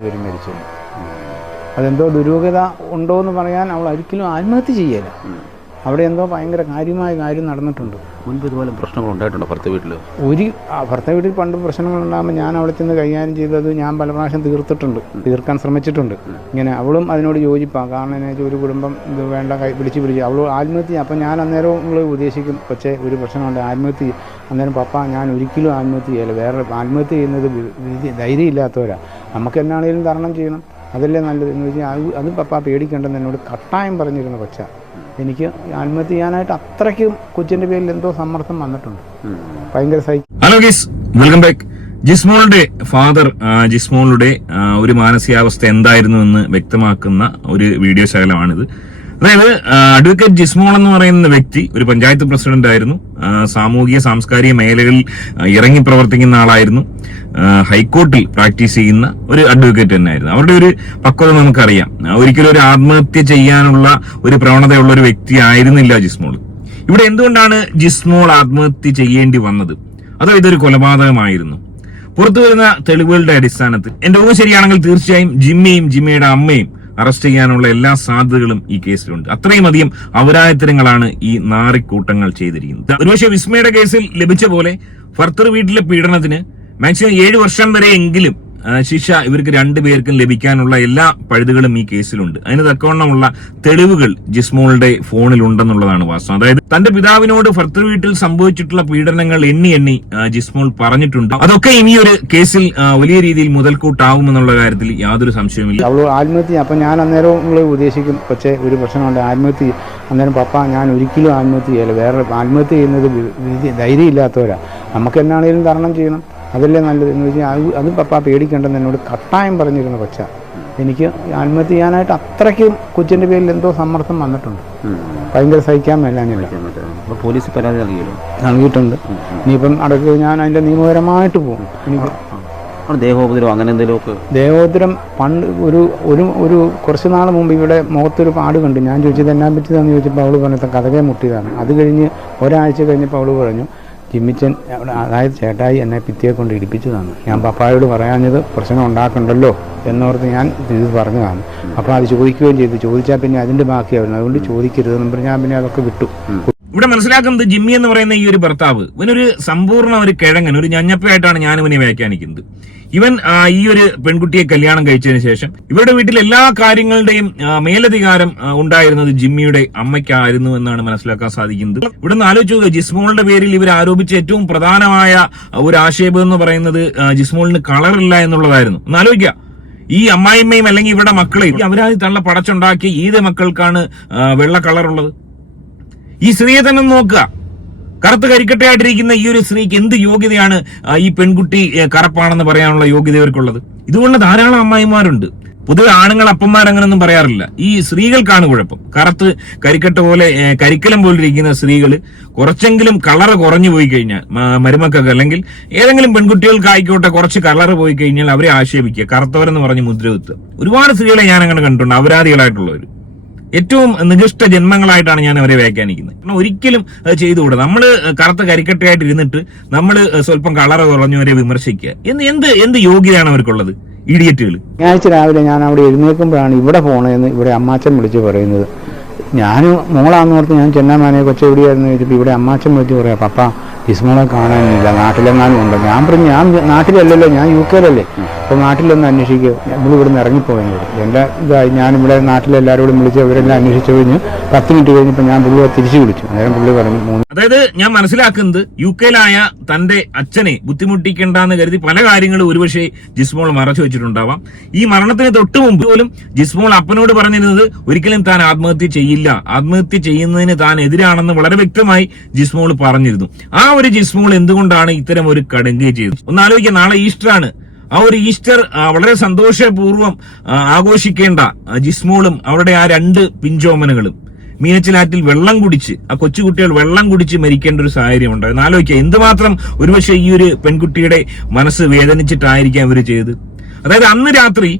പേരും മരിച്ചു അതെന്തോ ദുരൂഹത ഉണ്ടോ എന്ന് പറയാൻ അവൾ ഒരിക്കലും ആത്മഹത്യ ചെയ്യല. അവിടെ എന്തോ ഭയങ്കര കാര്യമായ കാര്യം നടന്നിട്ടുണ്ട്. മുൻപ് ഇതുപോലെ പ്രശ്നങ്ങൾ ഉണ്ടായിട്ടുണ്ടോ ഭർത്ത വീട്ടിൽ ഒരു ഭർത്ത വീട്ടിൽ പണ്ട് പ്രശ്നങ്ങളുണ്ടാകുമ്പോൾ ഞാൻ അവിടെ ചെന്ന് കൈകാര്യം ചെയ്തത് ഞാൻ പല പ്രാവശ്യം തീർത്തിട്ടുണ്ട് തീർക്കാൻ ശ്രമിച്ചിട്ടുണ്ട്. ഇങ്ങനെ അവളും അതിനോട് യോജിപ്പാണ് കാരണം എന്നു വെച്ചാൽ ഒരു കുടുംബം ഇത് വേണ്ട കൈ പിടിച്ച് പിടിച്ച് അവൾ ആത്മഹത്യ അപ്പം ഞാൻ അന്നേരം നമ്മൾ ഉദ്ദേശിക്കും പക്ഷേ ഒരു പ്രശ്നമുണ്ട് ആത്മഹത്യ അന്നേരം പപ്പ ഞാൻ ഒരിക്കലും ആത്മഹത്യ ചെയ്യല്ല. വേറെ ആത്മഹത്യ ചെയ്യുന്നത് ധൈര്യമില്ലാത്തവരാണ് നമുക്ക് എന്നാണെങ്കിലും തരണം ചെയ്യണം. അതല്ലേ നല്ലത്? എന്ന് വെച്ചാൽ അത് അത് പപ്പ പേടിക്കേണ്ടെന്ന് എന്നോട് കട്ടായം പറഞ്ഞിരുന്ന കൊച്ച. എനിക്ക് ആത്മഹത്യ ചെയ്യാനായിട്ട് അത്രയ്ക്കും കൊച്ചിന്റെ പേരിൽ എന്തോ സമ്മർദ്ദം വന്നിട്ടുണ്ട്. ഭയങ്കര ഹലോ ഗീസ് വെൽക്കം ബാക്ക് ജിസ്മോളുടെ ഫാദർ ജിസ്മോളുടെ ഒരു മാനസികാവസ്ഥ എന്തായിരുന്നു എന്ന് വ്യക്തമാക്കുന്ന ഒരു വീഡിയോ ശകലമാണിത്. അതായത് അഡ്വക്കേറ്റ് ജിസ്മോൾ എന്ന് പറയുന്ന വ്യക്തി ഒരു പഞ്ചായത്ത് പ്രസിഡന്റ് ആയിരുന്നു. സാമൂഹിക സാംസ്കാരിക മേഖലകളിൽ ഇറങ്ങി പ്രവർത്തിക്കുന്ന ആളായിരുന്നു. ഹൈക്കോർട്ടിൽ പ്രാക്ടീസ് ചെയ്യുന്ന ഒരു അഡ്വക്കേറ്റ് തന്നെയായിരുന്നു. അവരുടെ ഒരു പക്വത നമുക്കറിയാം. ഒരിക്കലും ഒരു ആത്മഹത്യ ചെയ്യാനുള്ള ഒരു പ്രവണതയുള്ള ഒരു വ്യക്തി ആയിരുന്നില്ല ജിസ്മോൾ. ഇവിടെ എന്തുകൊണ്ടാണ് ജിസ്മോൾ ആത്മഹത്യ ചെയ്യേണ്ടി വന്നത്? അതോ ഇതൊരു കൊലപാതകമായിരുന്നു? പുറത്തു വരുന്ന തെളിവുകളുടെ അടിസ്ഥാനത്തിൽ. എന്റെ ഊഹം ശരിയാണെങ്കിൽ തീർച്ചയായും ജിമ്മിയും ജിമ്മയുടെ അമ്മയും അറസ്റ്റ് ചെയ്യാനുള്ള എല്ലാ സാധ്യതകളും ഈ കേസിലുണ്ട്. അത്രയും അധികം അപരാധത്തരങ്ങളാണ് ഈ നാറിക്കൂട്ടങ്ങൾ ചെയ്തിരിക്കുന്നത്. ഒരുപക്ഷെ വിസ്മയുടെ കേസിൽ ലഭിച്ച പോലെ ഫർത്തർ വീട്ടിലെ പീഡനത്തിന് മാക്സിമം ഏഴ് വർഷം വരെ എങ്കിലും ശിക്ഷ ഇവർക്ക് രണ്ടുപേർക്കും ലഭിക്കാനുള്ള എല്ലാ പഴുതുകളും ഈ കേസിലുണ്ട്. അതിന് തക്കവണ്ണമുള്ള തെളിവുകൾ ജിസ്മോളുടെ ഫോണിൽ ഉണ്ടെന്നുള്ളതാണ് വാസ്തവം. അതായത് തന്റെ പിതാവിനോട് ഭർത്തൃ വീട്ടിൽ സംഭവിച്ചിട്ടുള്ള പീഡനങ്ങൾ എണ്ണി എണ്ണി ജിസ്മോൾ പറഞ്ഞിട്ടുണ്ട്. അതൊക്കെ ഇനി ഒരു കേസിൽ വലിയ രീതിയിൽ മുതൽക്കൂട്ടാവുമെന്നുള്ള കാര്യത്തിൽ യാതൊരു സംശയവുമില്ല. അവൾ ആത്മഹത്യ അപ്പം ഞാൻ അന്നേരം ഉദ്ദേശിക്കും പക്ഷേ ഒരു പ്രശ്നമുണ്ട്. ആത്മഹത്യ അന്നേരം പപ്പ ഞാൻ ഒരിക്കലും ആത്മഹത്യ ചെയ്യല വേറെ ആത്മഹത്യ ചെയ്യുന്നത് ധൈര്യം ഇല്ലാത്തവരാ ധൈര്യമില്ലാത്തവരാ. നമുക്ക് എന്നാണെങ്കിലും തരണം ചെയ്യണം. അതല്ലേ നല്ലത് എന്ന് വെച്ചാൽ അത് പപ്പ പേടിക്കേണ്ടെന്ന് എന്നോട് കട്ടായം പറഞ്ഞിരുന്ന കൊച്ച. എനിക്ക് ആത്മഹത്യ ചെയ്യാനായിട്ട് അത്രയ്ക്കും കൊച്ചിന്റെ പേരിൽ എന്തോ സമ്മർദ്ദം വന്നിട്ടുണ്ട്. ഭയങ്കര സഹിക്കാൻ മേലാനില്ല പോലീസ് പരാതി നൽകിയിട്ടുണ്ട്. ഇനിയിപ്പം അടക്ക് ഞാൻ അതിന്റെ നിയമപരമായിട്ട് പോകും എനിക്ക് ദേഹോപദ്രവം അങ്ങനെ എന്തെങ്കിലുമൊക്കെ? ദേവോത്തരം പണ്ട് ഒരു ഒരു ഒരു കുറച്ച് നാൾ മുമ്പ് ഇവിടെ മുഖത്തൊരു പാട് കണ്ടു ഞാൻ ചോദിച്ചത് എന്നാ പറ്റിയതാണെന്ന് ചോദിച്ചപ്പോൾ അവൾ പറഞ്ഞത് കഥകെ മുട്ടിയതാണ്. അത് കഴിഞ്ഞ് ഒരാഴ്ച കഴിഞ്ഞപ്പോൾ അവൾ പറഞ്ഞു ജിമ്മിച്ചൻ അതായത് ചേട്ടായി എന്നെ പിത്തിയെ കൊണ്ട് ഇടിപ്പിച്ചതാണ്. ഞാൻ പപ്പായോട് പറയാഞ്ഞത് പ്രശ്നം ഉണ്ടാക്കണ്ടല്ലോ എന്നോർത്ത് ഞാൻ ഇത് പറഞ്ഞതാണ്. അപ്പോൾ അത് ചോദിക്കുകയും ചെയ്തു. ചോദിച്ചാൽ പിന്നെ അതിന്റെ ബാക്കിയാവുന്നു അതുകൊണ്ട് ചോദിക്കരുത് എന്ന് ഞാൻ പിന്നെ അതൊക്കെ വിട്ടു. ഇവിടെ മനസ്സിലാക്കുന്നത് ജിമ്മി എന്ന് പറയുന്ന ഈ ഒരു ഭർത്താവ്. ഇവനൊരു സമ്പൂർണ ഒരു കിഴങ്ങൻ ഒരു ഞഞ്ഞപ്പയായിട്ടാണ് ഞാൻ ഇവനെ വ്യാഖ്യാനിക്കുന്നത്. ഇവൻ ഈ ഒരു പെൺകുട്ടിയെ കല്യാണം കഴിച്ചതിന് ശേഷം ഇവരുടെ വീട്ടിൽ എല്ലാ കാര്യങ്ങളുടെയും മേലധികാരം ഉണ്ടായിരുന്നത് ജിമ്മിയുടെ അമ്മയ്ക്കായിരുന്നു എന്നാണ് മനസ്സിലാക്കാൻ സാധിക്കുന്നത്. ഇവിടെ നിന്ന് ആലോചിച്ച് നോക്കുക ജിസ്മോളിന്റെ പേരിൽ ഇവർ ആരോപിച്ച ഏറ്റവും പ്രധാനമായ ഒരു ആക്ഷേപം എന്ന് പറയുന്നത് ജിസ്മോളിന് കളറില്ല എന്നുള്ളതായിരുന്നു. ഒന്ന് ആലോചിക്കുക. ഈ അമ്മായിമ്മയും അല്ലെങ്കിൽ ഇവരുടെ മക്കളെയും അവരാതി തള്ള പടച്ചുണ്ടാക്കിയ ഏത് മക്കൾക്കാണ് വെള്ള കളറുള്ളത് ഈ സ്ത്രീയെ തന്നെ നോക്കുക. കറുത്ത് കരിക്കട്ടയായിട്ടിരിക്കുന്ന ഈ ഒരു സ്ത്രീക്ക് എന്ത് യോഗ്യതയാണ് ഈ പെൺകുട്ടി കറപ്പാണെന്ന് പറയാനുള്ള യോഗ്യത ഇവർക്കുള്ളത്? ഇതുകൊണ്ട് ധാരാളം അമ്മായിമാരുണ്ട്. പൊതുവെ ആണുങ്ങൾ അപ്പന്മാരങ്ങനൊന്നും പറയാറില്ല. ഈ സ്ത്രീകൾക്കാണ് കുഴപ്പം. കറുത്ത് കരിക്കട്ട പോലെ കരിക്കലം പോലെ ഇരിക്കുന്ന സ്ത്രീകൾ കുറച്ചെങ്കിലും കളർ കുറഞ്ഞു പോയി കഴിഞ്ഞാൽ മരുമക്കൊക്കെ അല്ലെങ്കിൽ ഏതെങ്കിലും പെൺകുട്ടികൾക്ക് ആയിക്കോട്ടെ കുറച്ച് കളർ പോയി കഴിഞ്ഞാൽ അവരെ ആക്ഷേപിക്കുക. കറുത്തവരെന്ന് പറഞ്ഞ് മുദ്ര കുത്തുക. ഒരുപാട് സ്ത്രീകളെ ഞാൻ അങ്ങനെ കണ്ടിട്ടുണ്ട്. അപരാധികളായിട്ടുള്ളവർ ഏറ്റവും നികൃഷ്ട ജന്മങ്ങളായിട്ടാണ് ഞാൻ അവരെ വ്യാഖ്യാനിക്കുന്നത്. കാരണം ഒരിക്കലും അത് ചെയ്തുകൂടാ. നമ്മൾ കറുത്ത കരിക്കട്ടയായിട്ട് ഇരുന്നിട്ട് നമ്മൾ സ്വല്പം കളറ് കുറഞ്ഞവരെ വിമർശിക്കുക. എന്ത് എന്ത് എന്ത് യോഗ്യതയാണ് അവർക്കുള്ളത്? ഇഡിയറ്റുകൾ ഞായറാഴ്ച രാവിലെ ഞാൻ അവിടെ എഴുന്നേൽക്കുമ്പോഴാണ് ഇവിടെ പോണതെന്ന് ഇവിടെ അമ്മാച്ചൻ വിളിച്ച് പറയുന്നത്. ഞാൻ മോളാന്ന് ഓർത്ത് ഞാൻ ചെന്നാമാനെ കൊച്ചു എവിടെയായിരുന്നു ഇവിടെ അമ്മാച്ചൻ വിളിച്ച് പറയാം പപ്പ ഇസ്മോളെ കാണാനില്ല. നാട്ടിലെങ്ങാനും ഉണ്ടോ. ഞാൻ പറഞ്ഞു ഞാൻ നാട്ടിലല്ലല്ലോ ഞാൻ യു കെയിലല്ലേ. അപ്പോൾ നാട്ടിലൊന്ന് അന്വേഷിക്കുക നമ്മൾ ഇവിടെ നിന്ന് ഇറങ്ങിപ്പോയെന്ന് വരും എന്റെ ഇതായി ഞാനിവിടെ നാട്ടിലെല്ലാവരോടും വിളിച്ച് അവരെല്ലാം അന്വേഷിച്ചു കഴിഞ്ഞ് പത്ത് മിനിറ്റ് കഴിഞ്ഞപ്പോൾ ഞാൻ പുള്ളിയെ തിരിച്ചു വിളിച്ചു. അന്നേരം പുള്ളി പറഞ്ഞു മൂന്ന് അതായത് ഞാൻ മനസ്സിലാക്കുന്നത് യു കെയിലായ തന്റെ അച്ഛനെ ബുദ്ധിമുട്ടിക്കേണ്ടെന്ന് കരുതി പല കാര്യങ്ങളും ഒരുപക്ഷെ ജിസ്മോൾ മറച്ചു വെച്ചിട്ടുണ്ടാവാം. ഈ മരണത്തിന് തൊട്ട് മുമ്പ് പോലും ജിസ്മോൾ അപ്പനോട് പറഞ്ഞിരുന്നത് ഒരിക്കലും താൻ ആത്മഹത്യ ചെയ്യില്ല. ആത്മഹത്യ ചെയ്യുന്നതിന് താൻ എതിരാണെന്ന് വളരെ വ്യക്തമായി ജിസ്മോൾ പറഞ്ഞിരുന്നു. ആ ഒരു ജിസ്മോൾ എന്തുകൊണ്ടാണ് ഇത്തരം ഒരു കടുങ്കൈ ചെയ്തത്? ഒന്ന് നാളെ ഈസ്റ്റർ ആണ് ആ ഒരു ഈസ്റ്റർ വളരെ സന്തോഷപൂർവം ആഘോഷിക്കേണ്ട ജിസ്മുകളും അവരുടെ ആ രണ്ട് പിഞ്ചോമനകളും. മീനച്ചിലാറ്റിൽ വെള്ളം കുടിച്ച് ആ കൊച്ചുകുട്ടികൾ വെള്ളം കുടിച്ച് മരിക്കേണ്ട ഒരു സാഹചര്യം ഉണ്ടായിരുന്നു ആലോചിക്കുക എന്തുമാത്രം ഒരുപക്ഷെ ഈ ഒരു പെൺകുട്ടിയുടെ മനസ്സ് വേദനിച്ചിട്ടായിരിക്കാം ഇവർ ചെയ്തത്? അതായത് അന്ന് രാത്രി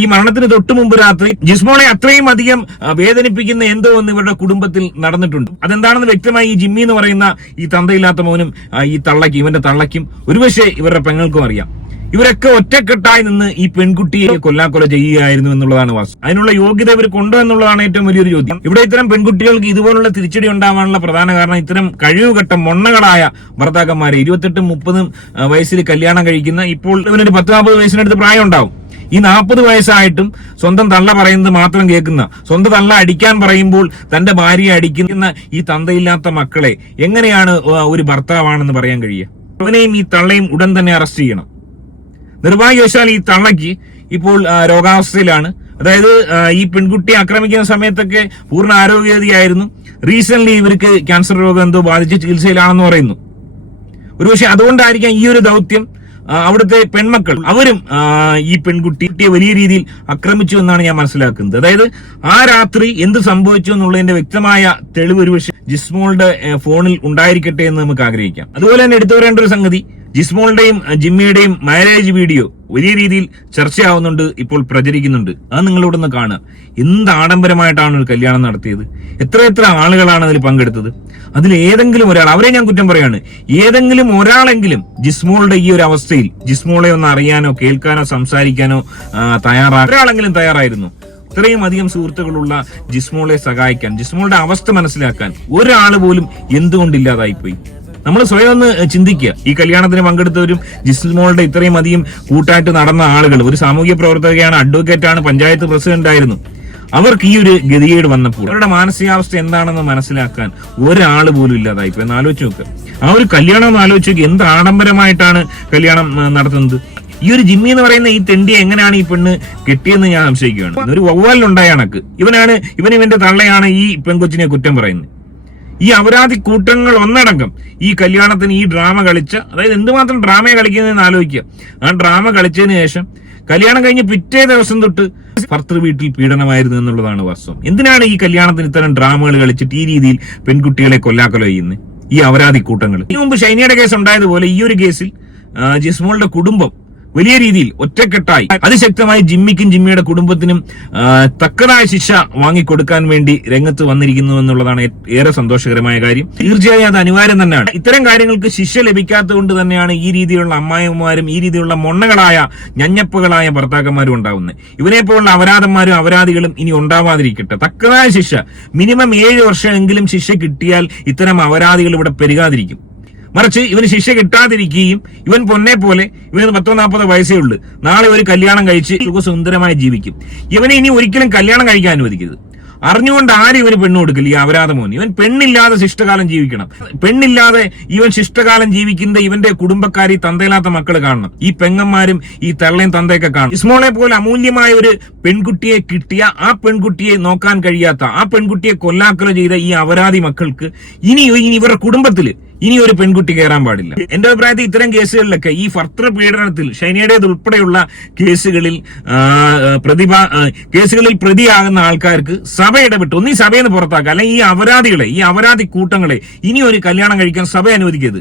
ഈ മരണത്തിന് തൊട്ടു മുമ്പ് രാത്രി ജിസ്മോളെ അത്രയും അധികം വേദനിപ്പിക്കുന്ന എന്തോ ഒന്ന് ഇവരുടെ കുടുംബത്തിൽ നടന്നിട്ടുണ്ട്. അതെന്താണെന്ന് വ്യക്തമായി ഈ ജിമ്മി എന്ന് പറയുന്ന ഈ തന്തയില്ലാത്ത മോനും ഈ തള്ളയ്ക്കും ഇവന്റെ തള്ളയ്ക്കും ഒരുപക്ഷെ ഇവരുടെ പെങ്ങൾക്കും അറിയാം. ഇവരൊക്കെ ഒറ്റക്കെട്ടായി നിന്ന് ഈ പെൺകുട്ടിയെ കൊല്ലാക്കൊല ചെയ്യുകയായിരുന്നു എന്നുള്ളതാണ് വാസ്. അതിനുള്ള യോഗ്യത ഇവർ കൊണ്ടോ എന്നുള്ളതാണ് ഏറ്റവും വലിയൊരു ചോദ്യം. ഇവിടെ ഇത്തരം പെൺകുട്ടികൾക്ക് ഇതുപോലുള്ള തിരിച്ചടി ഉണ്ടാവാനുള്ള പ്രധാന കാരണം ഇത്തരം കഴിവുകെട്ട മൊണ്ണകളായ ഭർത്താക്കന്മാരെ. ഇരുപത്തെട്ടും മുപ്പതും വയസ്സിൽ കല്യാണം കഴിക്കുന്ന ഇപ്പോൾ ഇവനൊരു പത്ത് നാൽപ്പത് വയസ്സിനടുത്ത് പ്രായം ഉണ്ടാവും ഈ നാൽപ്പത് വയസ്സായിട്ടും സ്വന്തം തള്ള പറയുന്നത് മാത്രം കേൾക്കുന്ന സ്വന്തം തള്ള അടിക്കാൻ പറയുമ്പോൾ തന്റെ ഭാര്യയെ അടിക്കുന്ന ഈ തന്തയില്ലാത്ത മക്കളെ എങ്ങനെയാണ് ഒരു ഭർത്താവാണെന്ന് പറയാൻ കഴിയുക? അവനെയും ഈ തള്ളയും ഉടൻ തന്നെ അറസ്റ്റ് ചെയ്യണം. നിർഭാഗ്യവശാൽ ഈ തള്ളയ്ക്ക് ഇപ്പോൾ രോഗാവസ്ഥയിലാണ്. അതായത് ഈ പെൺകുട്ടി ആക്രമിക്കുന്ന സമയത്തൊക്കെ പൂർണ ആരോഗ്യവതിയായിരുന്നു. റീസെന്റ് ഇവർക്ക് ക്യാൻസർ രോഗം എന്തോ ബാധിച്ച് ചികിത്സയിലാണെന്ന് പറയുന്നു. ഒരുപക്ഷെ അതുകൊണ്ടായിരിക്കാം ഈ ഒരു ദൗത്യം അവിടുത്തെ പെൺമക്കൾ. അവരും ഈ പെൺകുട്ടിയെ വലിയ രീതിയിൽ ആക്രമിച്ചു എന്നാണ് ഞാൻ മനസ്സിലാക്കുന്നത്. അതായത് ആ രാത്രി എന്ത് സംഭവിച്ചു എന്നുള്ളതിന്റെ വ്യക്തമായ തെളിവ് ഒരുപക്ഷെ ജിസ്മോളുടെ ഫോണിൽ ഉണ്ടായിരിക്കട്ടെ എന്ന് നമുക്ക് ആഗ്രഹിക്കാം. അതുപോലെ തന്നെ എടുത്തു പറയേണ്ട ഒരു സംഗതി ജിസ്മോളുടെയും ജിമ്മിയുടെയും മാരേജ് വീഡിയോ വലിയ രീതിയിൽ ചർച്ചയാവുന്നുണ്ട് ഇപ്പോൾ പ്രചരിക്കുന്നുണ്ട്. അത് നിങ്ങളോട് ഒന്ന് കാണുക. എന്ത് ആഡംബരമായിട്ടാണ് ഒരു കല്യാണം നടത്തിയത്? എത്ര എത്ര ആളുകളാണ് അതിൽ പങ്കെടുത്തത്? അതിൽ ഏതെങ്കിലും ഒരാൾ അവരെ ഞാൻ കുറ്റം പറയാണ് ഏതെങ്കിലും ഒരാളെങ്കിലും ജിസ്മോളുടെ ഈ ഒരു അവസ്ഥയിൽ ജിസ്മോളെ ഒന്ന് അറിയാനോ കേൾക്കാനോ സംസാരിക്കാനോ തയ്യാറാ ഒരാളെങ്കിലും തയ്യാറായിരുന്നു. ഇത്രയും അധികം സുഹൃത്തുക്കളുള്ള ജിസ്മോളെ സഹായിക്കാൻ ജിസ്മോളുടെ അവസ്ഥ മനസ്സിലാക്കാൻ ഒരാൾ പോലും എന്തുകൊണ്ടില്ലാതായിപ്പോയി. നമ്മൾ സ്വയം ഒന്ന് ചിന്തിക്കുക. ഈ കല്യാണത്തിന് പങ്കെടുത്തവരും ജിസ്മോളുടെ ഇത്രയും അധികം കൂട്ടായിട്ട് നടന്ന ആളുകൾ ഒരു സാമൂഹ്യ പ്രവർത്തകയാണ് അഡ്വക്കേറ്റ് ആണ് പഞ്ചായത്ത് പ്രസിഡന്റ് ആയിരുന്നു. അവർക്ക് ഈ ഒരു ഗതികേട് വന്നപ്പോൾ അവരുടെ മാനസികാവസ്ഥ എന്താണെന്ന് മനസ്സിലാക്കാൻ ഒരാൾ പോലും ഇല്ലാതായി. ഇപ്പൊ ആലോചിച്ച് നോക്കുക ആ ഒരു കല്യാണം ഒന്ന് ആലോചിച്ച് നോക്കുക എന്ത് ആഡംബരമായിട്ടാണ് കല്യാണം നടത്തുന്നത്? ഈ ഒരു ജിമ്മി എന്ന് പറയുന്ന ഈ തെണ്ടി എങ്ങനെയാണ് ഈ പെണ്ണ് കെട്ടിയെന്ന് ഞാൻ സംശയിക്കുകയാണ്. ഒരു വവ്വാലിനുണ്ടായ കണക്ക്. ഇവനാണ് ഇവൻ ഇവന്റെ തള്ളയാണ് ഈ പെൺകൊച്ചിനെ കുറ്റം പറയുന്നത്. ഈ അപരാധി കൂട്ടങ്ങൾ ഒന്നടങ്കം ഈ കല്യാണത്തിന് ഈ ഡ്രാമ കളിച്ച അതായത് എന്തുമാത്രം ഡ്രാമയെ കളിക്കുന്നതെന്ന് ആലോചിക്കുക. ആ ഡ്രാമ കളിച്ചതിന് ശേഷം കല്യാണം കഴിഞ്ഞ് പിറ്റേ ദിവസം തൊട്ട് ഭർത്തൃ വീട്ടിൽ പീഡനമായിരുന്നു എന്നുള്ളതാണ് വാസ്തവം. എന്തിനാണ് ഈ കല്യാണത്തിന് ഇത്തരം ഡ്രാമകൾ കളിച്ചിട്ട് ഈ രീതിയിൽ പെൺകുട്ടികളെ കൊല്ലാക്കൊല ചെയ്യുന്നത് ഈ അപരാധി കൂട്ടങ്ങൾ. ഇതിനു മുമ്പ് ഷൈനിയുടെ കേസ് ഉണ്ടായതുപോലെ ഈ ഒരു കേസിൽ ജിസ്മോളുടെ കുടുംബം വലിയ രീതിയിൽ ഒറ്റക്കെട്ടായി. അതിശക്തമായി ജിമ്മിക്കും ജിമ്മിയുടെ കുടുംബത്തിനും തക്കതായ ശിക്ഷ വാങ്ങിക്കൊടുക്കാൻ വേണ്ടി രംഗത്ത് വന്നിരിക്കുന്നു എന്നുള്ളതാണ് ഏറെ സന്തോഷകരമായ കാര്യം. തീർച്ചയായും അത് അനിവാര്യം തന്നെയാണ്. ഇത്തരം കാര്യങ്ങൾക്ക് ശിക്ഷ ലഭിക്കാത്തത് കൊണ്ട് തന്നെയാണ് ഈ രീതിയിലുള്ള അമ്മായിമാരും ഈ രീതിയിലുള്ള മൊണ്ണകളായ ഞഞ്ഞപ്പുകളായ ഭർത്താക്കന്മാരും ഉണ്ടാവുന്നത്. ഇവരെ പോലുള്ള അപരാധന്മാരും അപരാധികളും ഇനി ഉണ്ടാവാതിരിക്കട്ടെ. തക്കതായ ശിക്ഷ. മിനിമം ഏഴ് വർഷമെങ്കിലും ശിക്ഷ കിട്ടിയാൽ ഇത്തരം അപരാധികൾ ഇവിടെ പെരുകാതിരിക്കും. മറിച്ച് ഇവന് ശിക്ഷ കിട്ടാതിരിക്കുകയും ഇവൻ പൊന്നെ പോലെ ഇവന് പത്തോ നാൽപ്പതോ വയസ്സേ ഉള്ളൂ. നാളെ ഒരു കല്യാണം കഴിച്ച് സുഖസുന്ദരമായി ജീവിക്കും. ഇവനെ ഇനി ഒരിക്കലും കല്യാണം കഴിക്കാൻ അനുവദിക്കരുത്. അറിഞ്ഞുകൊണ്ട് ആരും ഇവന് പെണ്ണ് കൊടുക്കില്ല ഈ അപരാധമോൻ ഇവൻ പെണ്ണില്ലാതെ ശിഷ്ടകാലം ജീവിക്കണം. പെണ്ണില്ലാതെ ഇവൻ ശിഷ്ടകാലം ജീവിക്കുന്ന ഇവന്റെ കുടുംബക്കാരി തന്തയില്ലാത്ത മക്കൾ കാണണം. ഈ പെങ്ങന്മാരും ഈ തള്ളയും തന്തയൊക്കെ കാണണം. ഇസ്മോളെ പോലെ അമൂല്യമായ ഒരു പെൺകുട്ടിയെ കിട്ടിയ ആ പെൺകുട്ടിയെ നോക്കാൻ കഴിയാത്ത ആ പെൺകുട്ടിയെ കൊല്ലാക്കലോ ചെയ്ത ഈ അപരാധി മക്കൾക്ക് ഇനി ഇനി ഇവരുടെ കുടുംബത്തിൽ ഇനി ഒരു പെൺകുട്ടി കയറാൻ പാടില്ല. എന്റെ അഭിപ്രായത്തിൽ ഇത്തരം കേസുകളിലൊക്കെ ഈ ഭർത്തൃ പീഡനത്തിൽ ഷൈനയുടേത് ഉൾപ്പെടെയുള്ള കേസുകളിൽ പ്രതിഭ കേസുകളിൽ പ്രതിയാകുന്ന ആൾക്കാർക്ക് സഭ ഇടപെട്ട് ഒന്നീ സഭയിൽ നിന്ന് പുറത്താക്കുക അല്ലെങ്കിൽ ഈ അപരാധികളെ ഈ അപരാധി കൂട്ടങ്ങളെ ഇനി ഒരു കല്യാണം കഴിക്കാൻ സഭ അനുവദിക്കരുത്.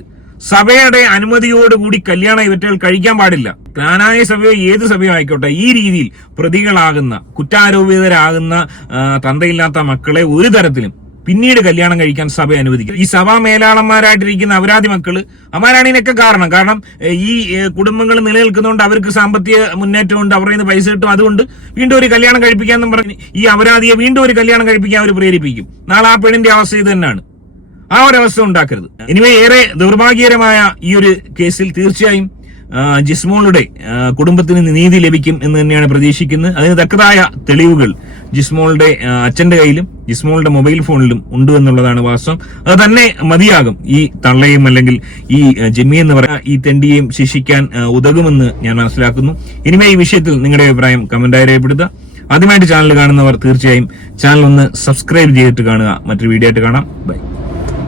സഭയുടെ അനുമതിയോടുകൂടി കല്യാണം ഇവറ്റകൾ കഴിക്കാൻ പാടില്ല. ക്നാനായ സഭയോ ഏത് സഭയോ ആയിക്കോട്ടെ ഈ രീതിയിൽ പ്രതികളാകുന്ന കുറ്റാരോപിതരാകുന്ന തന്തയില്ലാത്ത മക്കളെ ഒരു തരത്തിലും പിന്നീട് കല്യാണം കഴിക്കാൻ സഭ അനുവദിക്കും ഈ സഭാ മേലാളന്മാരായിട്ടിരിക്കുന്ന അപരാധി മക്കൾ അവരാണ് ഇതിനൊക്കെ കാരണം കാരണം ഈ കുടുംബങ്ങൾ നിലനിൽക്കുന്നതുകൊണ്ട് അവർക്ക് സാമ്പത്തിക മുന്നേറ്റം ഉണ്ട് അവരുടെ പൈസ കിട്ടും. അതുകൊണ്ട് വീണ്ടും ഒരു കല്യാണം കഴിപ്പിക്കാന്നും പറഞ്ഞ് ഈ അപരാധിയെ വീണ്ടും ഒരു കല്യാണം കഴിപ്പിക്കാൻ അവർ പ്രേരിപ്പിക്കും. നാളെ ആ പെണ്ണിന്റെ അവസ്ഥ ഇത് തന്നെയാണ്. ആ ഒരവസ്ഥ ഉണ്ടാക്കരുത്. ഇനിവേ ഏറെ ദൗർഭാഗ്യകരമായ ഈ ഒരു കേസിൽ തീർച്ചയായും ജിസ്മോളുടെ കുടുംബത്തിന് നീതി ലഭിക്കും എന്ന് തന്നെയാണ് പ്രതീക്ഷിക്കുന്നത്. അതിന് തക്കതായ തെളിവുകൾ ജിസ്മോളുടെ അച്ഛന്റെ കയ്യിലും ജിസ്മോളുടെ മൊബൈൽ ഫോണിലും ഉണ്ട് എന്നുള്ളതാണ് വാസ്തവം. അത് തന്നെ മതിയാകും. ഈ തള്ളയും അല്ലെങ്കിൽ ഈ ജിമ്മി എന്ന് പറയുന്ന ഈ തെണ്ടിയെയും ശിക്ഷിക്കാൻ ഉതകുമെന്ന് ഞാൻ മനസ്സിലാക്കുന്നു. ഇനിമേ ഈ വിഷയത്തിൽ നിങ്ങളുടെ അഭിപ്രായം കമന്റായി രേഖപ്പെടുത്തുക. ആദ്യമായിട്ട് ചാനൽ കാണുന്നവർ തീർച്ചയായും ചാനൽ ഒന്ന് സബ്സ്ക്രൈബ് ചെയ്തിട്ട് കാണുക. മറ്റൊരു വീഡിയോ ആയിട്ട് കാണാം. ബൈ.